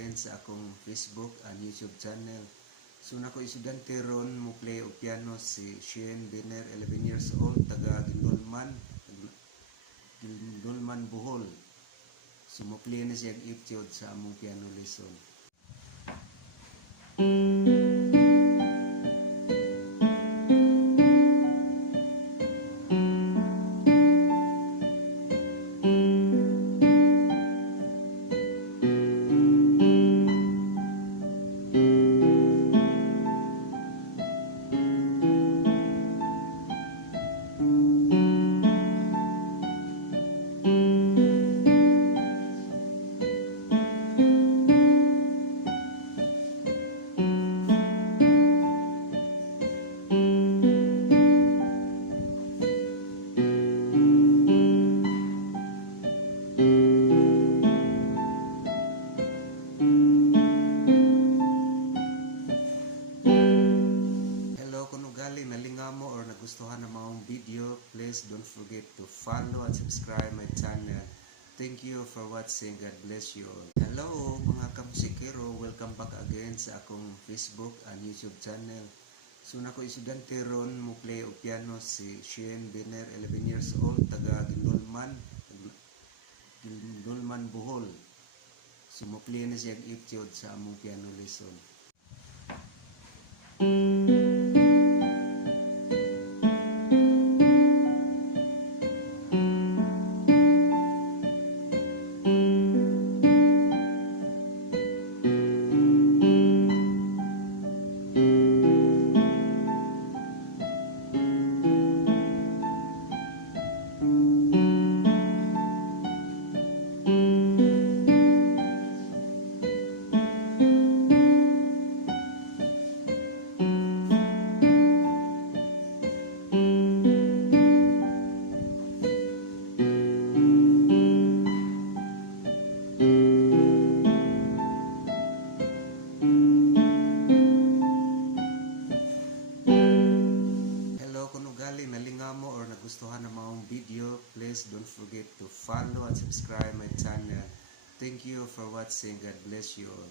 again sa akong Facebook and YouTube channel. So nako estudyante ron mo play og piano si Shane Biner, 11 years old, taga Gindulman, Bohol. So mo play na siya itiod sa among piano lesson. Mo or nagustuhan na maong video, please don't forget to follow and subscribe my channel. Thank you for watching. God bless you all. Hello mga kamusikero, welcome back again sa akong Facebook and YouTube channel. So nako estudyante ron mo play og piano si Shane Biner, 11 years old, taga Gindulman, Bohol. So mo play na siya itiod sa among piano lesson. Mo or nagustuhan na maong video, please don't forget to follow and subscribe my channel. Thank you for watching. God bless you all.